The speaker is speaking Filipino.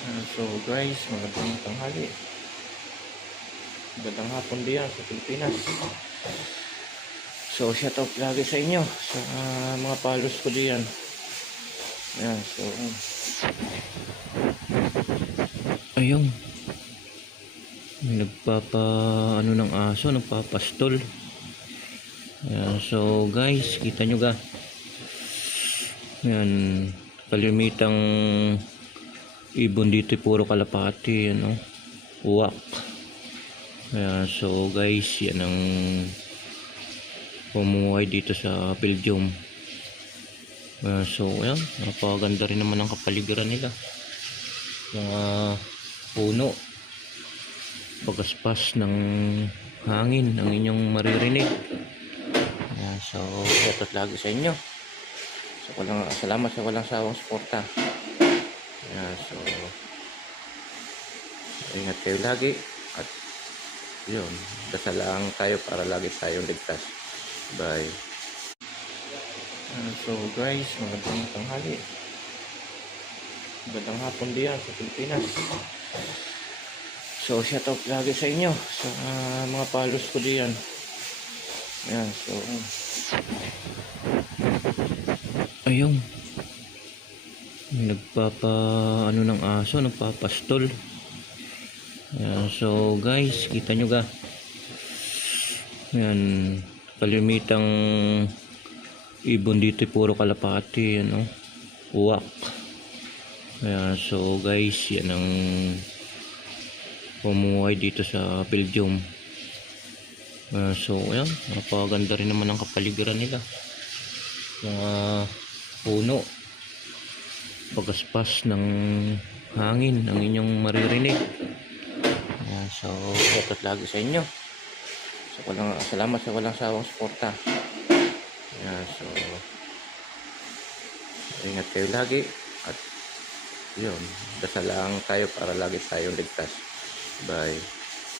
So guys, magandang tanghali. Magandang hapon diyan sa Pilipinas. So shout out lagi sa inyo sa mga followers ko diyan. Yan, so ayun. May ano ng aso, nagpapastol. Yan, so guys, kita nyo ga. Yan, kalimitang ibon dito puro kalapati, ano, uwak. Ayan, so guys, yan ang pumuhay dito sa Belgium. Ayan, so ayan, napakaganda rin naman ang kapaligiran nila. Mga puno, pagaspas ng hangin ang inyong maririnig. Ayan, so shoutout lagi sa inyo. So salamat sa walang sawang suporta. Ayan, so ingat kayo lagi at yun, dasal lang tayo para lagi tayong ligtas. Bye. So guys, magandang tanghali. Magandang hapon diyan sa Pilipinas. So shout out lagi sa inyo sa mga followers ko diyan. Ayan, so ayun. Ano ng aso, nagpapastol. Ayan, so guys, kita nyo ga. Ayan, kalimitang ibon dito puro kalapati, ano, uwak. Ayan, so guys, yan ang pumuhay dito sa Belgium. Ayan, so ayan, napakaganda rin naman ang kapaligiran nila. Mga puno, pagaspas ng hangin ang inyong maririnig. Ayan, so shoutout lagi sa inyo. So salamat sa walang sawang suporta. Ayan, so ingat kayo lagi at yun, dasal lang tayo para lagi tayong ligtas. Bye.